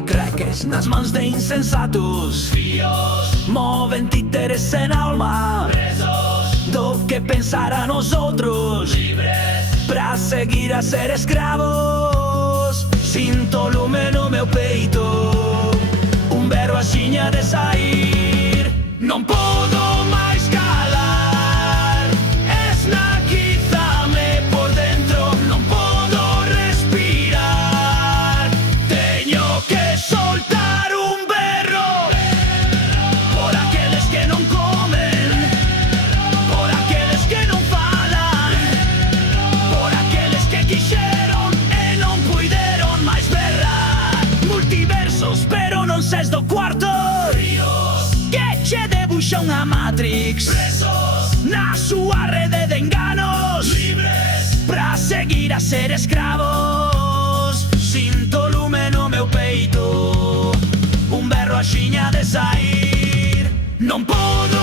creques nas mans de insensatos. Fíos moven títeres sen alma, presos do que pensarán os outros. Libres pra seguir a ser escravos. Sinto lume no meu peito, un berro axiña de sair. Non podo máis calar, esnaquízame por dentro. Non podo respirar, teño que soltar un berro. Por aqueles que non comen, por aqueles que non falan, por aqueles que quixeron e non puideron máis berrar. Multiversos pero non ses do cuarto, que che debuxa unha Matrix. Presos na súa rede de enganos, libres pra seguir a ser escravos. Sinto lume no meu peito, un berro axiña de sair. Non podo